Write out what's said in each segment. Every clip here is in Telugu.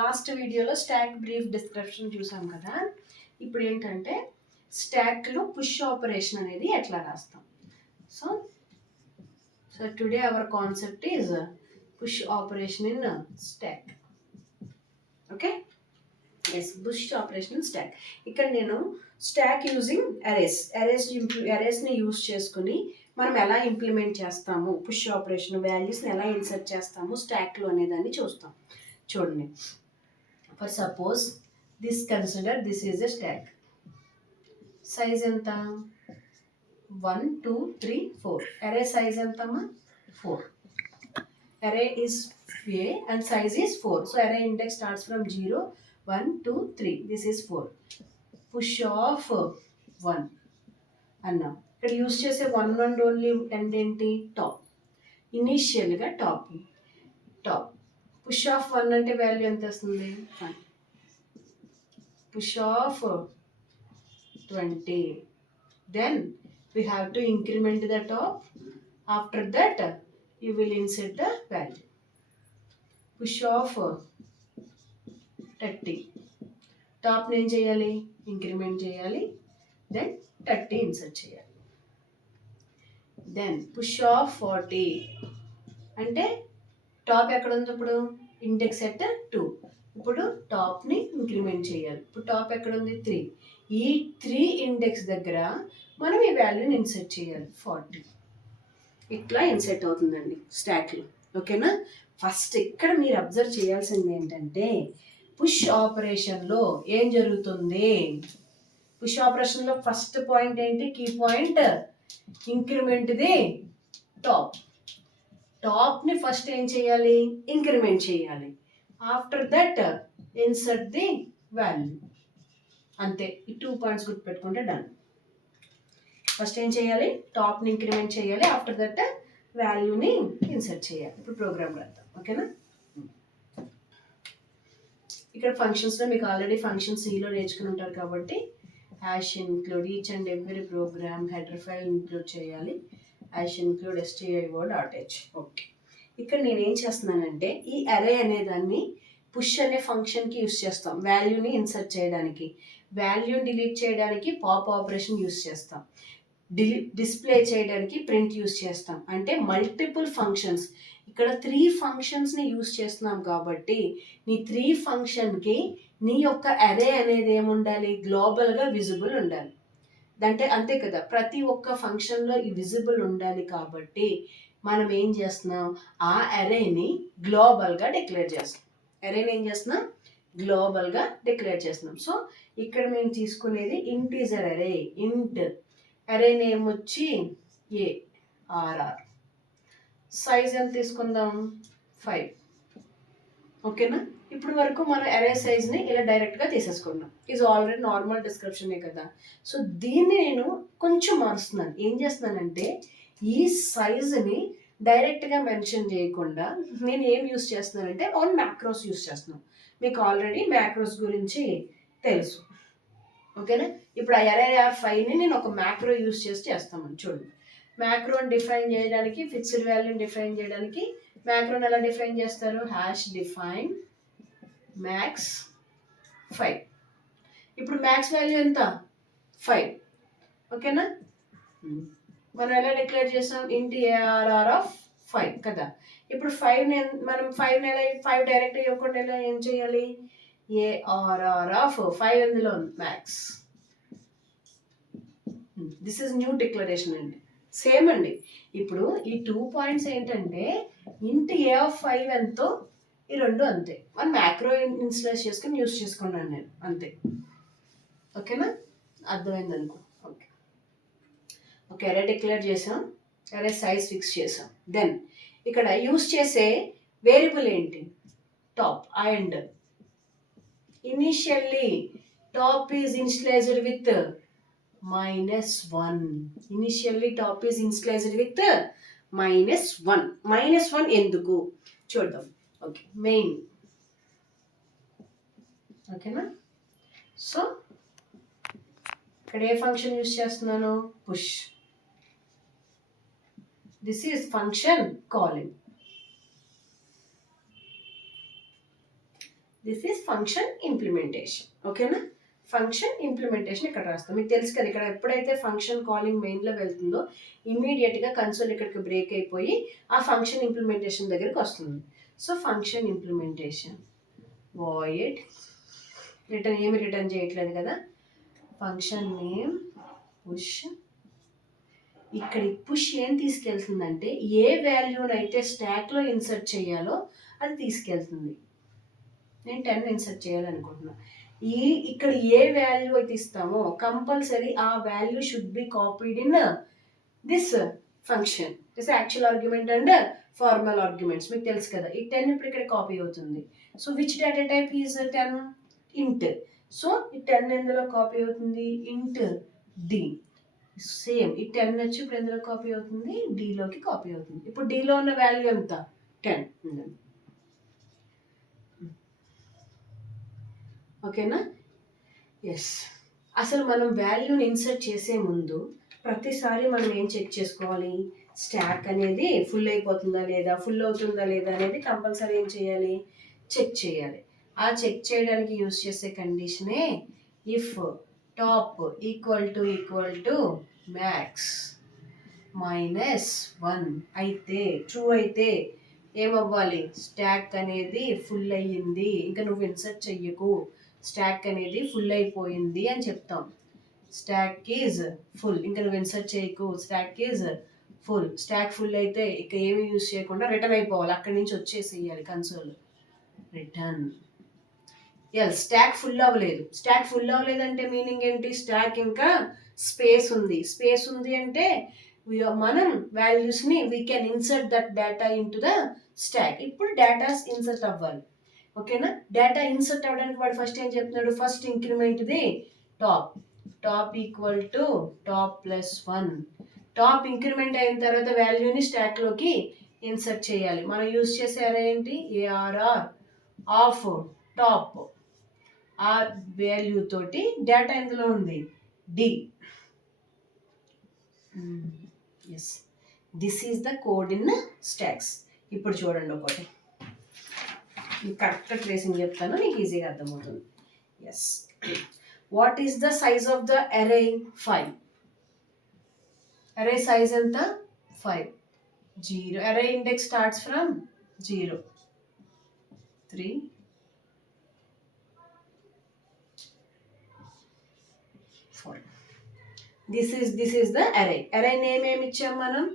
లాస్ట్ వీడియోలో స్టాక్ బ్రీఫ్ డిస్క్రిప్షన్ చూసాం కదా. ఇప్పుడు ఏంటంటే స్టాక్లో పుష్ ఆపరేషన్ అనేది ఎట్లా రాస్తాం. So today our concept is push operation in stack. Okay, yes, push operation in stack. ఇక్కడ నేను స్టాక్ యూజింగ్ అరేస్ని యూజ్ చేసుకుని మనం ఎలా ఇంప్లిమెంట్ చేస్తాము, పుష్ ఆపరేషన్ వాల్యూస్ని ఎలా ఇన్సర్ట్ చేస్తాము స్టాక్లో అనేదాన్ని చూస్తాం. చూడండి, for suppose consider this is a stock. Size ఎంత? 1 2 3 4. అరే సైజ్ ఎంతమ్మా? 4. Array is A and size is 4. So array index starts from 0, 1 2 3. This is 4. Push off 1 అన్నా. ఇక్కడ యూస్ చేసే 1 అండ్ ఓన్లీ ఎండ్ ఏంటి? టాప్. ఇనీషియల్గా టాప్. పుష్ ఆఫ్ 1 అంటే వాల్యూ ఎంత వస్తుంది? 1. Push of 20. Then we have to increment the top. After that you will insert the value. Push off 30. Top ఏం చేయాలి? ఇంక్రిమెంట్ చేయాలి. దెన్ 30 ఇన్సర్ట్ చేయాలి. దెన్ పుష్ ఆఫ్ 40 అంటే టాప్ ఎక్కడ ఉంది? ఇప్పుడు ఇండెక్స్ ఎట్ 2. ఇప్పుడు టాప్ని ఇంక్రిమెంట్ చేయాలి. ఇప్పుడు టాప్ ఎక్కడ ఉంది? 3. ఈ 3 ఇండెక్స్ దగ్గర మనం ఈ వాల్యూని ఇన్సర్ట్ చేయాలి. 40. ఇట్లా ఇన్సర్ట్ అవుతుందండి స్టాక్లో. ఓకేనా? ఫస్ట్ ఇక్కడ మీరు అబ్జర్వ్ చేయాల్సింది ఏంటంటే పుష్ ఆపరేషన్లో ఏం జరుగుతుంది? పుష్ ఆపరేషన్లో ఫస్ట్ పాయింట్ ఏంటి? Key point increment the top. టాప్ని ఫస్ట్ ఏం చేయాలి? ఇంక్రిమెంట్ చేయాలి. After that insert the value. అంతే. ఈ 2 పాయింట్స్ గుర్తుపెట్టుకుంటే డన్. ఫస్ట్ ఏం చేయాలి? టాప్ని ఇంక్రిమెంట్ చేయాలి. ఆఫ్టర్ దట్ వాల్యూని ఇన్సర్ట్ చేయాలి. ఇప్పుడు ప్రోగ్రామ్ రాద్దాం. ఓకేనా? ఇక్కడ ఫంక్షన్స్లో మీకు ఆల్రెడీ ఫంక్షన్ సిలో నేర్చుకుని ఉంటారు కాబట్టి hash include each and every program header file include చేయాలి. Hash include stio.h. ఓకే, ఇక్కడ నేనేం చేస్తున్నానంటే ఈ అరే అనేదాన్ని పుష్ అనే ఫంక్షన్కి యూస్ చేస్తాం. వాల్యూని ఇన్సర్ట్ చేయడానికి, వాల్యూని డిలీట్ చేయడానికి పాప్ ఆపరేషన్ యూస్ చేస్తాం, డిస్ప్లే చేయడానికి ప్రింట్ యూస్ చేస్తాం. అంటే మల్టిపుల్ ఫంక్షన్స్. ఇక్కడ 3 ఫంక్షన్స్ని యూస్ చేస్తున్నాం కాబట్టి నీ 3 ఫంక్షన్కి నీ యొక్క అరే అనేది ఏముండాలి? గ్లోబల్గా విజిబుల్ ఉండాలి. అంటే అంతే కదా, ప్రతి ఒక్క ఫంక్షన్లో ఈ విజిబుల్ ఉండాలి. కాబట్టి మనం ఏం చేస్తున్నాం? ఆ అరేని గ్లోబల్గా డిక్లేర్ చేస్తున్నాం. అరేని ఏం చేస్తున్నాం? గ్లోబల్గా డిక్లేర్ చేస్తున్నాం. సో ఇక్కడ మేము తీసుకునేది ఇంటీజర్ అరే. ఇంట్ అరే నేమ్ వచ్చి ARR. సైజ్ ఎంత తీసుకుందాం? 5. ఓకేనా? ఇప్పుడు వరకు మనం అరే సైజ్ని ఇలా డైరెక్ట్గా తీసేసుకున్నాం. ఇది ఆల్రెడీ నార్మల్ డిస్క్రిప్షనే కదా. సో దీన్ని నేను కొంచెం మారుస్తున్నాను. ఏం చేస్తున్నానంటే ఈ సైజుని డైరెక్ట్గా మెన్షన్ చేయకుండా నేను ఏం యూస్ చేస్తున్నానంటే ఆన్ మ్యాక్రోస్ యూస్ చేస్తున్నాను. మీకు ఆల్రెడీ మ్యాక్రోస్ గురించి తెలుసు. ఓకేనా? ఇప్పుడు ARR5ని నేను ఒక మ్యాక్రో యూస్ చేస్తామని చూడండి. మ్యాక్రోని డిఫైన్ చేయడానికి, ఫిక్స్డ్ వాల్యూని డిఫైన్ చేయడానికి మ్యాక్రోని ఎలా డిఫైన్ చేస్తారు? Hash define max 5. ఇప్పుడు మ్యాక్స్ వాల్యూ ఎంత? 5. ఓకేనా? మనం ఎలా డిక్లేర్ చేస్తాం? ఇంటి ARR ఆఫ్ 5 కదా. ఇప్పుడు 5ని మనం 5 డైరెక్ట్ ఇవ్వకుండా ఎలా ఏం చేయాలి? ARR ఆఫ్ 5 ఎందులో ఉంది? Max. This is new declaration అండి. సేమ్ అండి. ఇప్పుడు ఈ 2 పాయింట్స్ ఏంటంటే ఇంట్ A5 ఎంతో ఈ 2 అంతే. మనం మ్యాక్రో ఇన్స్టలేట్ చేసుకుని యూస్ చేసుకున్నాను నేను అంతే. ఓకేనా? అర్థమైంది అనుకో. ఓకే, అరే డిక్లేర్ చేసాం, అరే సైజ్ ఫిక్స్ చేసాం. దెన్ ఇక్కడ యూస్ చేసే వేరియబుల్ ఏంటి? Top. And initially top is initialized with -1. Initially top is initialized with -1. -1 ఎందుకు చూద్దాం. Okay, main. ఓకేనా? సో ఇక్కడ ఏ ఫంక్షన్ యూస్ చేస్తున్నాను? Push. This is function calling. This is function implementation. ఓకేనా? ఫంక్షన్ ఇంప్లిమెంటేషన్ ఇక్కడ రాస్తాం. మీకు తెలుసు కదా, ఇక్కడ ఎప్పుడైతే ఫంక్షన్ కాలింగ్ మెయిన్లో వెళ్తుందో ఇమీడియట్గా కన్సోల్ ఇక్కడికి బ్రేక్ అయిపోయి ఆ ఫంక్షన్ ఇంప్లిమెంటేషన్ దగ్గరికి వస్తుంది. So function implementation void return, ఏమి రిటర్న్ చేయట్లేదు కదా, ఫంక్షన్ నేమ్ పుష్. ఇక్కడ పుష్ ఏం తీసుకెళ్తుందంటే ఏ వాల్యూనైతే స్టాక్లో ఇన్సర్ట్ చేయాలో అది తీసుకెళ్తుంది. నేను 10 ఇన్సర్ట్ చేయాలనుకుంటున్నాను. ఇక్కడ ఏ వాల్యూ అయితే ఇస్తామో కంపల్సరీ ఆ value should be copied in this function, this actual argument and formal arguments. మీకు తెలుసు కదా, ఈ 10 ఇప్పుడు ఇక్కడ కాపీ అవుతుంది. So which data type is 10? ఇంట్. సో ఈ 10 ఎందులో కాపీ అవుతుంది? ఇంట్ డి. సేమ్ ఈ 10 వచ్చి ఇప్పుడు ఎందులో కాపీ అవుతుంది? డీలోకి కాపీ అవుతుంది. ఇప్పుడు డీలో ఉన్న వాల్యూ ఎంత? 10 ఉందండి. ఓకేనా? ఎస్. అసలు మనం వాల్యూని ఇన్సర్ట్ చేసే ముందు ప్రతిసారి మనం ఏం చెక్ చేసుకోవాలి? స్టాక్ అనేది ఫుల్ అయిపోతుందా లేదా, ఫుల్ అవుతుందా లేదా అనేది కంపల్సరీ ఏం చేయాలి? చెక్ చేయాలి. ఆ చెక్ చేయడానికి యూజ్ చేసే కండిషనే if top equal to max -1 అయితే, ట్రూ అయితే ఏమవ్వాలి? స్టాక్ అనేది ఫుల్ అయ్యింది, ఇంకా నువ్వు ఇన్సర్ట్ చెయ్యకు, స్టాక్ అనేది ఫుల్ అయిపోయింది అని చెప్తాం. స్టాక్ ఈజ్ ఫుల్, ఇంకా నువ్వు ఇన్సర్ట్ చేయకు, stack is full. Stack full అయితే ఇక ఏమి యూజ్ చేయకుండా రిటర్న్ అయిపోవాలి, అక్కడి నుంచి వచ్చేసేయాలి console. Return. Yes, stack full అవ్వలేదు. స్టాక్ ఫుల్ అవ్వలేదంటే మీనింగ్ ఏంటి? స్టాక్ ఇంకా స్పేస్ ఉంది. స్పేస్ ఉంది అంటే మనం వాల్యూస్ని we can insert that data into the stack. ఇప్పుడు డేటాస్ ఇన్సర్ట్ అవ్వాలి. ఓకేనా? డేటా ఇన్సర్ట్ అవ్వడానికి వాడు ఫస్ట్ ఏం చెప్తున్నాడు? First increment the top equal to top +1. Top increment అయిన తర్వాత వాల్యూని స్టాక్లోకి ఇన్సర్ట్ చేయాలి. మనం యూజ్ చేసే అరే ఏంటి? A R R of top. ఆ వాల్యూ తోటి డేటా ఎందులో ఉంది? D. Yes, this is the code in stacks. ఇప్పుడు చూడండి ఒకటి, కరెక్ట్ ట్రేసింగ్ చెప్తాను, మీకు ఈజీగా అర్థమవుతుంది. Yes, what is the size of the array? 5. Array size ఎంత? 5. 0. Array index starts from 0, 3, 4. This is the array. Array name ఏమి ఇచ్చాం మనం?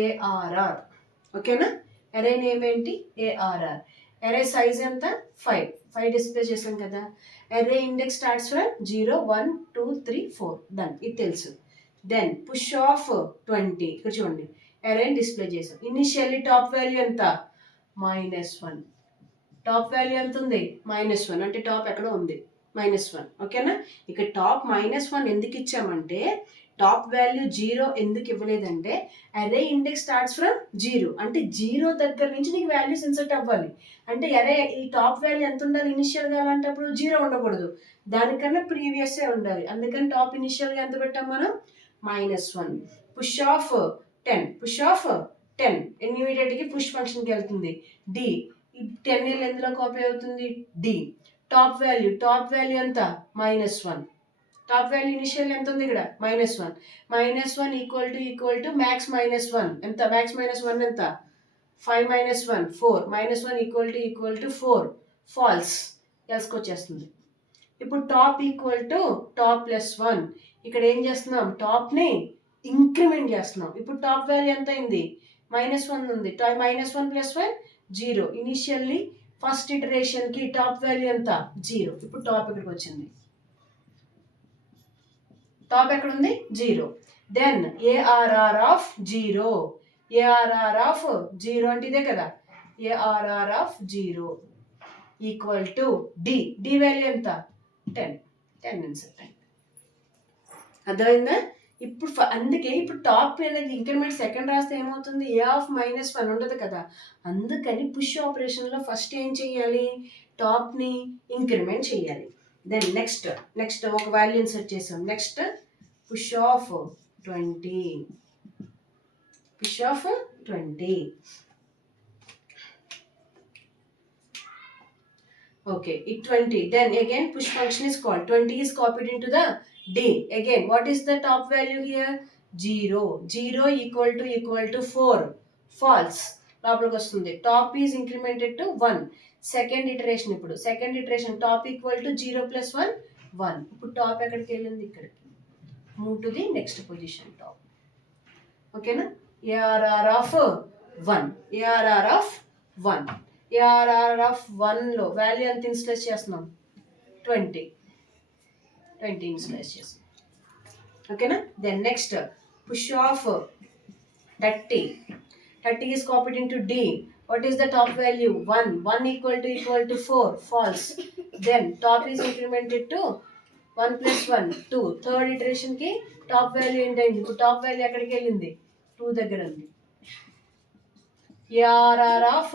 ఏఆర్ఆర్. ఓకేనా? అరే నేమ్ ఏంటి? ఏఆర్ఆర్. అరే సైజ్ ఎంత? 5 డిస్ప్లే చేసాం కదా. అరే ఇండెక్స్ స్టార్ట్స్ ఫ్రమ్ 0, 1, 2, 3, 4. డన్, ఇది తెలుసు. Then push of 20. ఇక్కడ చూడండి, అరేని డిస్ప్లే చేసాం. ఇనిషియల్లీ టాప్ వాల్యూ ఎంత? -1. టాప్ వాల్యూ ఎంత ఉంది? -1. అంటే టాప్ ఎక్కడ ఉంది? -1. ఓకేనా? ఇక టాప్ -1 ఎందుకు ఇచ్చామంటే, టాప్ వాల్యూ 0 ఎందుకు ఇవ్వలేదంటే, అరే ఇండెక్స్ స్టార్ట్స్ ఫ్రమ్ 0 అంటే 0 దగ్గర నుంచి నీకు వాల్యూస్ ఇన్సర్ట్ అవ్వాలి. అంటే అరే ఈ టాప్ వాల్యూ ఎంత ఉండాలి ఇనిషియల్గా? అలాంటప్పుడు 0 ఉండకూడదు, దానికన్నా ప్రీవియస్సే ఉండాలి. అందుకని టాప్ ఇనిషియల్గా ఎంత పెట్టాం మనం? -1. Push of 10. పుష్ ఆఫ్ 10 ఇమీడియట్గా పుష్ ఫంక్షన్కి వెళ్తుంది. డి. 10 ఎందులో కాపీ అవుతుంది? డి. టాప్ వాల్యూ ఎంత? -1. టాప్ వాల్యూ ఇనిషియల్ ఎంత ఉంది ఇక్కడ? -1. -1 ఈక్వల్ టు మ్యాక్స్ -1 ఎంత? మ్యాక్స్ -1 ఎంత? 5 - 1 4. -1 ఈక్వల్ టు 4. ఫాల్స్. ఎల్స్కి వచ్చేస్తుంది. ఇప్పుడు టాప్ ఈక్వల్ టు టాప్ +1. ఇక్కడ ఏం చేస్తున్నాం? టాప్ని ఇంక్రిమెంట్ చేస్తున్నాం. ఇప్పుడు టాప్ వాల్యూ ఎంత అయింది? -1 ఉంది. -1 + 1 0. ఇనిషియల్లీ ఫస్ట్ ఇటరేషన్కి టాప్ వాల్యూ ఎంత? 0. ఇప్పుడు టాప్ ఇక్కడికి వచ్చింది. టాప్ ఎక్కడ ఉంది? 0. Then ARR of 0. ARR of 0 అంటే ఇదే కదా. ARR of 0 equal to D. D value ఎంత? 10. 10 ఇన్సర్ట్ అయింది. అర్థమైందా? ఇప్పుడు అందుకే ఇప్పుడు టాప్ అనేది ఇంక్రిమెంట్ సెకండ్ రాస్తే ఏమవుతుంది? ఏ ఆఫ్ -1 ఉండదు కదా. అందుకని పుష్ ఆపరేషన్లో ఫస్ట్ ఏం చేయాలి? టాప్ని ఇంక్రిమెంట్ చేయాలి. దెన్ నెక్స్ట్ ఒక వాల్యూ ఇన్సర్ట్ చేసాం. Next push of 20. Push of 20. Okay, it 20. Then again push function is called. 20 is copied into the D. Again, what is the top value here? 0. 0 equal to 4. False. లోపలికి వస్తుంది. Top is incremented to 1. Second iteration ఇప్పుడు. Second iteration top equal to 0 plus 1 1. ఇప్పుడు టాప్ ఎక్కడికి వెళ్ళింది? ఇక్కడికి. Move to the next position top. ఓకేనా? A R R of 1. A R R of 1. A R R of 1లో వాల్యూ ఎంత ఇన్స్లైజ్ చేస్తున్నాం? 20 ఇన్స్లైజ్ చేస్తాం. ఓకేనా? Then next push of 30 is copied into D. What is the top value? 1. 1 equal to 4. False. Then top is incremented to 1 plus 1 2. Third iteration కి టాప్ వాల్యూ ఏంటైంది? ఇప్పుడు టాప్ వాల్యూ ఎక్కడికి వెళ్ళింది? 2 దగ్గర ఉంది. ARR of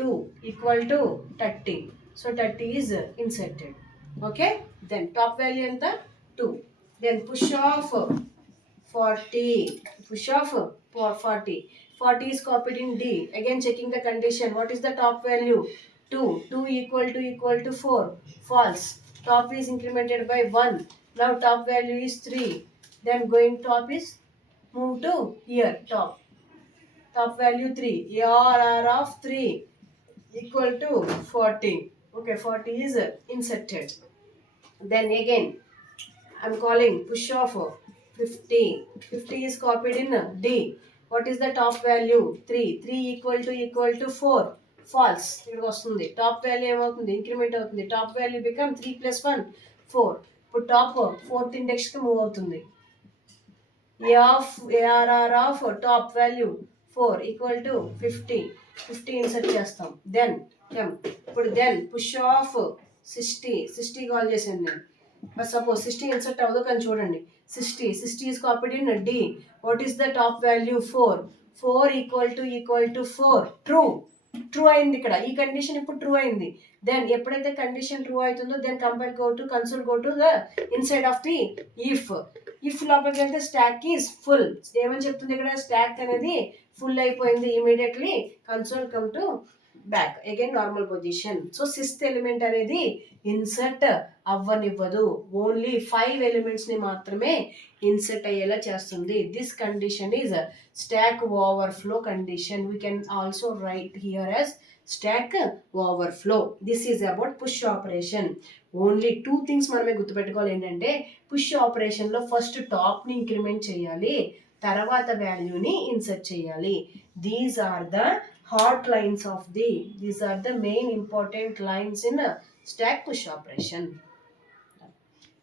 2 equal to 30. So 30 is inserted. Okay. Then top value enta 2. Then push off 40. Push off 40. 40 is copied in D. Again checking the condition. What is the top value? 2. 2 equal to 4. False. Top is incremented by 1. Now top value is 3. Then going top is move to here top. Top value 3. ARR of 3 equal to 40. Okay, 40 is inserted. Then again I'm calling push off 50. 50 is copied in D. What is the top value? 3. 3 equal to 4. False. ఇక్కడ వస్తుంది. టాప్ వాల్యూ ఏమవుతుంది? ఇంక్రిమెంట్ అవుతుంది. Top value become 3 plus 1 4. ఇప్పుడు టాప్ ఫోర్త్ ఇండెక్స్ కి మూవ్ అవుతుంది. ARR of top value 4 equal to 50. 50 insert చేస్తాం. దెన్ ఇప్పుడు దెన్ పుష్ ఆఫ్ 60 కాల్ చేశాను నేను. బట్ సపోజ్ 60 ఇన్సర్ట్ అవ్వదు కానీ చూడండి. 60 is copied in D. What is the top value? 4. 4 equal to 4. True అయింది ఇక్కడ. ఈ కండిషన్ ఇప్పుడు ట్రూ అయింది. దెన్ ఎప్పుడైతే కండిషన్ ట్రూ అవుతుందో then compile console go to the inside of the if లోపలికి వెళ్తే స్టాక్ ఈజ్ ఫుల్. ఏమని చెప్తుంది ఇక్కడ? స్టాక్ అనేది ఫుల్ అయిపోయింది. Immediately console come to back again normal position. So sixth element అనేది ఇన్సర్ట్ అవ్వనివ్వదు. ఓన్లీ 5 ఎలిమెంట్స్ ని మాత్రమే ఇన్సర్ట్ అయ్యేలా చేస్తుంది. This condition is stock overflow condition. We can also right here as stock overflow. This is about push operation. Only 2 things మనమే గుర్తుపెట్టుకోవాలి. ఏంటంటే పుష్ ఆపరేషన్లో ఫస్ట్ టాప్ని ఇంక్రిమెంట్ చేయాలి, తర్వాత వాల్యూని ఇన్సర్ట్ చేయాలి. These are the hot lines of these are the main important lines in stack push operation.